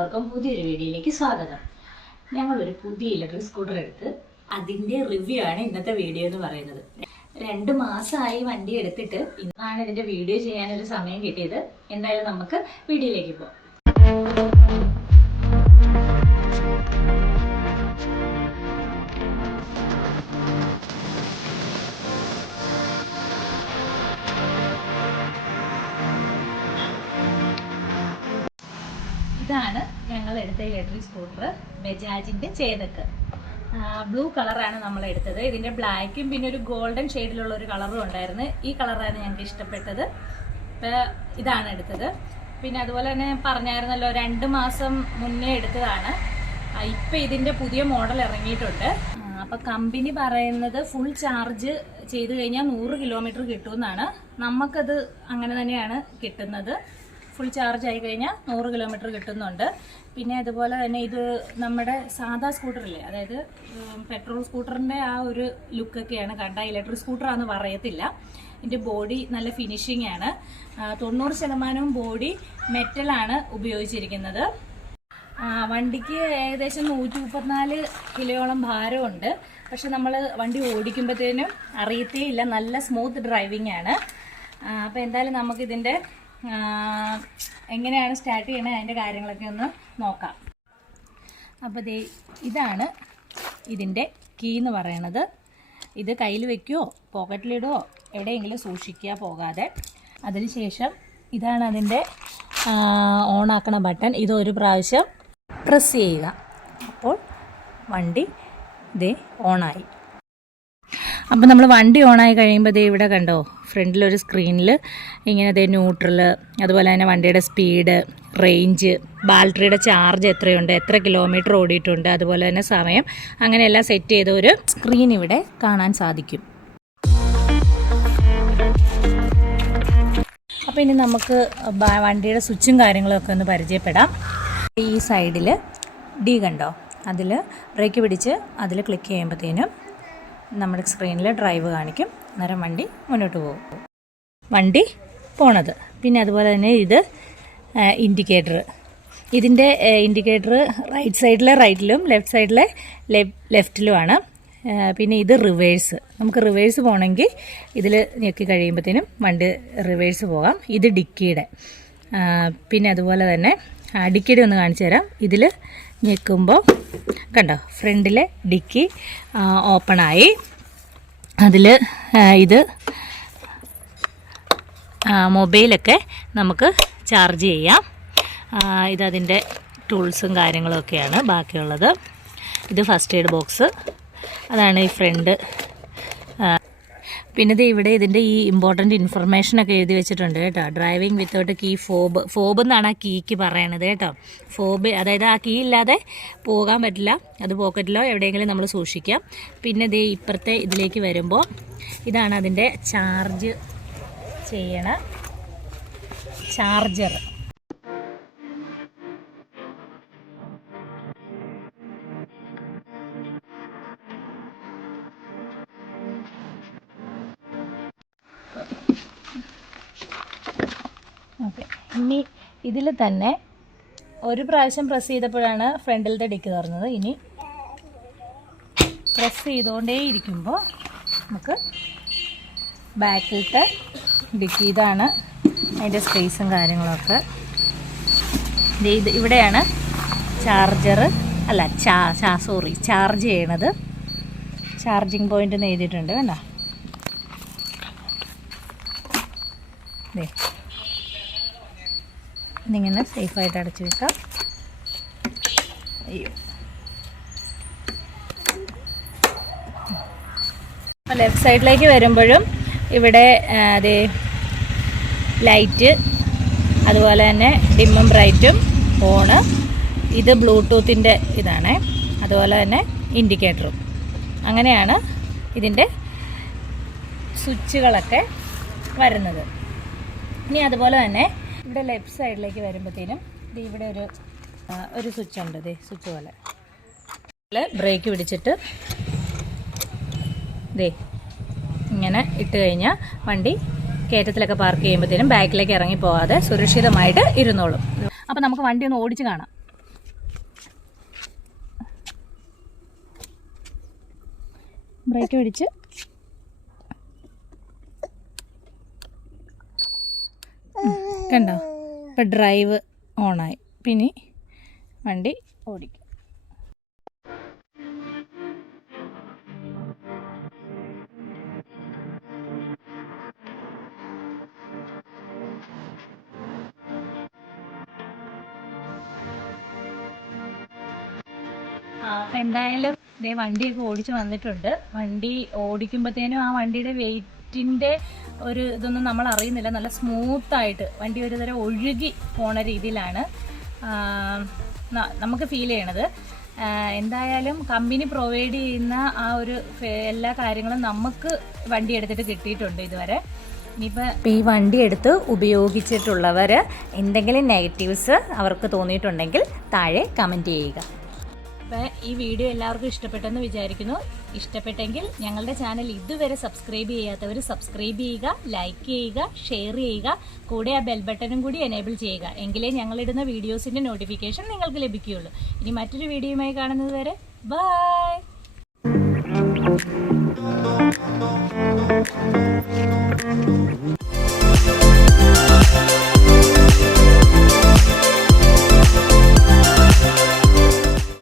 എല്ലാവർക്കും പുതിയൊരു വീഡിയോയിലേക്ക് സ്വാഗതം. ഞങ്ങളൊരു പുതിയ ഇലക്ട്രിക് സ്കൂട്ടർ എടുത്ത് അതിൻ്റെ റിവ്യൂ ആണ് ഇന്നത്തെ വീഡിയോ എന്ന് പറയുന്നത്. 2 മാസമായി വണ്ടി എടുത്തിട്ട് ഇന്നാണ് ഇതിൻ്റെ വീഡിയോ ചെയ്യാനൊരു സമയം കിട്ടിയത്. എന്തായാലും നമുക്ക് വീഡിയോയിലേക്ക് പോകാം. ഇതാണ് ഞങ്ങൾ എടുത്ത ഇലക്ട്രിക് സ്കൂട്ടർ, ബജാജിൻ്റെ ചേതക്ക്. ബ്ലൂ കളറാണ് നമ്മൾ എടുത്തത്. ഇതിൻ്റെ ബ്ലാക്കും പിന്നെ ഒരു ഗോൾഡൻ ഷെയ്ഡിലുള്ള ഒരു കളറും ഉണ്ടായിരുന്നു. ഈ കളറാണ് ഞങ്ങൾക്ക് ഇഷ്ടപ്പെട്ടത്. ഇതാണ് എടുത്തത്. പിന്നെ അതുപോലെ തന്നെ പറഞ്ഞായിരുന്നല്ലോ 2 മാസം മുന്നേ എടുത്തതാണ്. ഇപ്പം ഇതിൻ്റെ പുതിയ മോഡൽ ഇറങ്ങിയിട്ടുണ്ട്. അപ്പം കമ്പനി പറയുന്നത് ഫുൾ ചാർജ് ചെയ്ത് കഴിഞ്ഞാൽ 100 കിലോമീറ്റർ കിട്ടുമെന്നാണ്. നമുക്കത് അങ്ങനെ തന്നെയാണ് കിട്ടുന്നത്. ഫുൾ ചാർജ് ആയി കഴിഞ്ഞാൽ 100 കിലോമീറ്റർ കിട്ടുന്നുണ്ട്. പിന്നെ അതുപോലെ തന്നെ ഇത് നമ്മുടെ സാധാ സ്കൂട്ടറില്ലേ, അതായത് പെട്രോൾ സ്കൂട്ടറിൻ്റെ ആ ഒരു ലുക്കൊക്കെയാണ്. കണ്ട ഇലക്ട്രിക് സ്കൂട്ടറാണെന്ന് പറയത്തില്ല. ഇതിൻ്റെ ബോഡി നല്ല ഫിനിഷിംഗ് ആണ്. 90% ബോഡി മെറ്റലാണ് ഉപയോഗിച്ചിരിക്കുന്നത്. വണ്ടിക്ക് ഏകദേശം 134 കിലോയോളം ഭാരമുണ്ട്. പക്ഷെ നമ്മൾ വണ്ടി ഓടിക്കുമ്പോഴത്തേനും അറിയത്തേ ഇല്ല. നല്ല സ്മൂത്ത് ഡ്രൈവിംഗ് ആണ്. അപ്പോൾ എന്തായാലും നമുക്കിതിൻ്റെ എങ്ങനെയാണ് സ്റ്റാർട്ട് ചെയ്യണത് അതിൻ്റെ കാര്യങ്ങളൊക്കെ ഒന്ന് നോക്കാം. അപ്പോൾ ഇതാണ് ഇതിൻ്റെ കീ എന്ന് പറയണത്. ഇത് കയ്യിൽ വെക്കുകയോ പോക്കറ്റിലിടുകയോ എവിടെയെങ്കിലും സൂക്ഷിക്കുക പോകാതെ. അതിനുശേഷം ഇതാണ് അതിൻ്റെ ഓണാക്കണ ബട്ടൺ. ഇത് ഒരു പ്രാവശ്യം പ്രസ് ചെയ്യുക. അപ്പോൾ വണ്ടി ഓണായി. അപ്പോൾ നമ്മൾ വണ്ടി ഓണായി കഴിയുമ്പോൾ ഇവിടെ കണ്ടോ, ഫ്രണ്ടിലൊരു സ്ക്രീനിൽ ഇങ്ങനെ ന്യൂട്രൽ, അതുപോലെ തന്നെ വണ്ടിയുടെ സ്പീഡ്, റേഞ്ച്, ബാറ്ററിയുടെ ചാർജ് എത്രയുണ്ട്, എത്ര കിലോമീറ്റർ ഓടിയിട്ടുണ്ട്, അതുപോലെ തന്നെ സമയം, അങ്ങനെയെല്ലാം സെറ്റ് ചെയ്ത ഒരു സ്ക്രീൻ ഇവിടെ കാണാൻ സാധിക്കും. അപ്പോൾ ഇനി നമുക്ക് വണ്ടിയുടെ സ്വിച്ചും കാര്യങ്ങളൊക്കെ ഒന്ന് പരിചയപ്പെടാം. ഈ സൈഡിൽ ഡി കണ്ടോ, അതിൽ ബ്രേക്ക് പിടിച്ച് അതിൽ ക്ലിക്ക് ചെയ്യുമ്പോഴത്തേനും നമ്മുടെ സ്ക്രീനിൽ ഡ്രൈവ് കാണിക്കും. അന്നേരം വണ്ടി മുന്നോട്ട് പോകും. വണ്ടി പോണത്. പിന്നെ അതുപോലെ തന്നെ ഇത് ഇൻഡിക്കേറ്റർ. ഇതിൻ്റെ ഇൻഡിക്കേറ്റർ റൈറ്റ് സൈഡിലെ റൈറ്റിലും ലെഫ്റ്റ് സൈഡിലെ ലെഫ്റ്റിലുമാണ്. പിന്നെ ഇത് റിവേഴ്സ്. നമുക്ക് റിവേഴ്സ് പോകണമെങ്കിൽ ഇതിൽ ഞെക്കി കഴിയുമ്പോഴത്തേനും വണ്ടി റിവേഴ്സ് പോകാം. ഇത് ഡിക്കിയുടെ. പിന്നെ അതുപോലെ തന്നെ ഡിക്കിയുടെ ഒന്ന് കാണിച്ചു തരാം. ഇതിൽ ഞെക്കുമ്പോൾ കണ്ടോ, ഫ്രണ്ടിലെ ഡിക്കി ഓപ്പണായി. അതിൽ ഇത് മൊബൈലൊക്കെ നമുക്ക് ചാർജ് ചെയ്യാം. ഇതതിൻ്റെ ടൂൾസും കാര്യങ്ങളൊക്കെയാണ് ബാക്കിയുള്ളത്. ഇത് ഫസ്റ്റ് എയ്ഡ് ബോക്സ്. അതാണ് ഈ ഫ്രണ്ട്. പിന്നെ ഇവിടെ ഇതിൻ്റെ ഈ ഇമ്പോർട്ടൻ്റ് ഇൻഫർമേഷനൊക്കെ എഴുതി വെച്ചിട്ടുണ്ട് കേട്ടോ. ഡ്രൈവിംഗ് വിത്തൗട്ട് കീ ഫോബ് എന്നാണ് ആ കീക്ക് പറയണത് കേട്ടോ. ഫോബ് അതായത് ആ കീ ഇല്ലാതെ പോകാൻ പറ്റില്ല. അത് പോക്കറ്റിലോ എവിടെയെങ്കിലും നമ്മൾ സൂക്ഷിക്കാം. പിന്നെ ഇപ്പുറത്തെ ഇതിലേക്ക് വരുമ്പോൾ ഇതാണ് അതിൻ്റെ ചാർജ് ചെയ്യണ ചാർജർ. ഓക്കെ, ഇനി ഇതിൽ തന്നെ ഒരു പ്രാവശ്യം പ്രസ് ചെയ്തപ്പോഴാണ് ഫ്രണ്ടിലത്തെ ഡിക്ക് തുറന്നത്. ഇനി പ്രസ് ചെയ്തുകൊണ്ടേ ഇരിക്കുമ്പോൾ നമുക്ക് ബാക്കിലത്തെ ഡിക്കി, ഇതാണ് അതിൻ്റെ സ്പേസും കാര്യങ്ങളൊക്കെ. ഇവിടെയാണ് ചാർജർ അല്ല ചാർജ് ചെയ്യണത്. ചാർജിങ് പോയിൻ്റ് എന്ന് എഴുതിയിട്ടുണ്ട് കണ്ടോ. ഇതിങ്ങനെ സേഫായിട്ട് അടച്ചു വെക്കാം. അയ്യോ, ലെഫ്റ്റ് സൈഡിലേക്ക് വരുമ്പോഴും ഇവിടെ ലൈറ്റ്, അതുപോലെ തന്നെ ഡിമ്മും ബ്രൈറ്റും ഓണ്. ഇത് ബ്ലൂടൂത്തിൻ്റെ ഇതാണ്. അതുപോലെ തന്നെ ഇൻഡിക്കേറ്ററും. അങ്ങനെയാണ് ഇതിൻ്റെ സ്വിച്ചുകളൊക്കെ വരുന്നത്. ഇനി അതുപോലെ തന്നെ ഇവിടെ ലെഫ്റ്റ് സൈഡിലേക്ക് വരുമ്പോഴത്തേനും ഇവിടെ ഒരു സ്വിച്ച് ഉണ്ട്. സ്വിച്ച് പോലെ ബ്രേക്ക് പിടിച്ചിട്ട് ഇങ്ങനെ ഇട്ട് കഴിഞ്ഞാൽ വണ്ടി കയറ്റത്തിലൊക്കെ പാർക്ക് ചെയ്യുമ്പോഴത്തേനും ബാക്കിലേക്ക് ഇറങ്ങി പോകാതെ സുരക്ഷിതമായിട്ട് ഇരുന്നോളും. അപ്പോൾ നമുക്ക് വണ്ടി ഒന്ന് ഓടിച്ച് കാണാം. ബ്രേക്ക് പിടിച്ച് കണ്ടോ, ഇപ്പം ഡ്രൈവ് ഓണായി. പിന്നെ വണ്ടി ഓടിക്കും. എന്തായാലും ഇതേ വണ്ടിയൊക്കെ ഓടിച്ച് വന്നിട്ടുണ്ട്. വണ്ടി ഓടിക്കുമ്പോഴത്തേനും ആ വണ്ടിയുടെ വെയിറ്റിൻ്റെ ഒരു ഇതൊന്നും നമ്മൾ അറിയുന്നില്ല. നല്ല സ്മൂത്തായിട്ട് വണ്ടി ഒരു തരം ഒഴുകി പോണ രീതിയിലാണ് നമുക്ക് ഫീൽ ചെയ്യണത്. എന്തായാലും കമ്പനി പ്രൊവൈഡ് ചെയ്യുന്ന ആ ഒരു എല്ലാ കാര്യങ്ങളും നമുക്ക് വണ്ടി എടുത്തിട്ട് കിട്ടിയിട്ടുണ്ട് ഇതുവരെ. ഇനിയിപ്പോൾ ഈ വണ്ടി എടുത്ത് ഉപയോഗിച്ചിട്ടുള്ളവർ എന്തെങ്കിലും നെഗറ്റീവ്സ് അവർക്ക് തോന്നിയിട്ടുണ്ടെങ്കിൽ താഴെ കമൻറ്റ് ചെയ്യുക. അപ്പോൾ ഈ വീഡിയോ എല്ലാവർക്കും ഇഷ്ടപ്പെട്ടെന്ന് വിചാരിക്കുന്നു. ഇഷ്ടപ്പെട്ടെങ്കിൽ ഞങ്ങളുടെ ചാനൽ ഇതുവരെ സബ്സ്ക്രൈബ് ചെയ്യാത്തവർ സബ്സ്ക്രൈബ് ചെയ്യുക, ലൈക്ക് ചെയ്യുക, ഷെയർ ചെയ്യുക, കൂടെ ആ ബെൽ ബട്ടണും കൂടി എനേബിൾ ചെയ്യുക. എങ്കിലേ ഞങ്ങളിടുന്ന വീഡിയോസിൻ്റെ നോട്ടിഫിക്കേഷൻ നിങ്ങൾക്ക് ലഭിക്കുകയുള്ളൂ. ഇനി മറ്റൊരു വീഡിയോയുമായി കാണുന്നത് വരെ ബൈ.